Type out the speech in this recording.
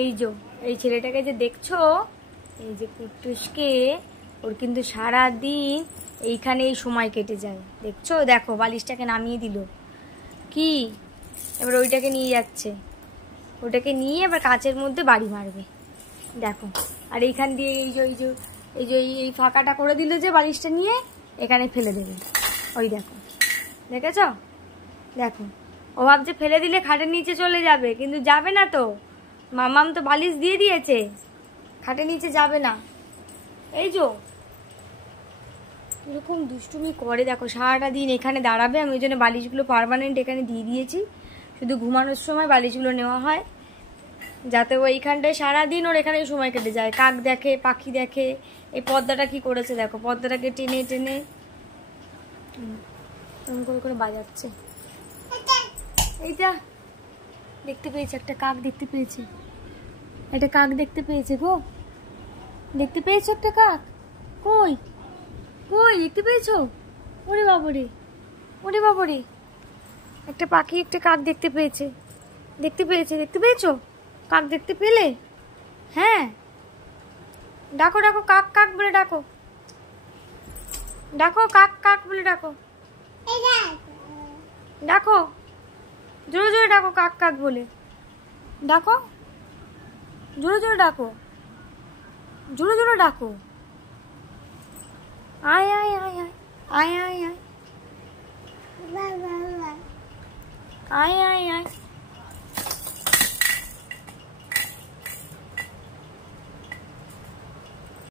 এই যে এই ছেলেটাকে যে দেখছো, এই যে কুট্টুসকে, ওর কিন্তু সারা দিন এইখানে এই সময় কেটে যায়। দেখছো, দেখো বালিশটাকে নামিয়ে দিল। কি এবার ওইটাকে নিয়ে যাচ্ছে, ওটাকে নিয়ে এবার কাচের মধ্যে বাড়ি মারবে। দেখো, আর এইখান দিয়ে এই ফাঁকাটা করে দিল যে বালিশটা নিয়ে এখানে ফেলে দেবে। ওই দেখো, দেখেছ? দেখো, ও ভাবছে ফেলে দিলে খাটের নিচে চলে যাবে, কিন্তু যাবে না তো। মামাম তো বালিশ দিয়ে দিয়েছে, খাটের নিচে যাবে না। এই যে এরকম দুষ্টুমি করে, দেখো সারাটা দিন এখানে দাঁড়াবে। আমি ওই জন্য বালিশগুলো পার্মানেন্ট এখানে দিয়ে দিয়েছি, শুধু ঘুমানোর সময় বালিশগুলো নেওয়া হয়, যাতে ও এইখানটায় সারাদিন ওর এখানে সময় কেটে যায়। কাক দেখে, পাখি দেখে। এই পর্দাটা কি করেছে দেখো, পর্দাটাকে টেনে টেনে করে করে বাজাচ্ছে। এইটা দেখতে পেয়েছে, একটা কাক দেখতে পেয়েছে, একটা কাক দেখতে পেয়েছে গো। দেখতে পেয়েছো একটা কাক? কই কই দেখতে পেয়েছো? ওরে বাবারে, ওরে বাবারে, একটা পাখি একটা কাক দেখতে পেয়েছে, দেখতে পেয়েছে। দেখতে পেয়েছো? কাক দেখতে পেলে? হ্যাঁ, ডাকো ডাকো, কাক কাক বলে ডাকো, ডাকো কাক কাক বলে ডাকো, ডাকো জোরে জোরে ডাকো, কাক কাক বলে ডাকো, জোরে জোরে ডাকো, জোরে জোরে ডাকো। আয় আয় আয় আয় আয় আয় আয় আয় আয় আয়।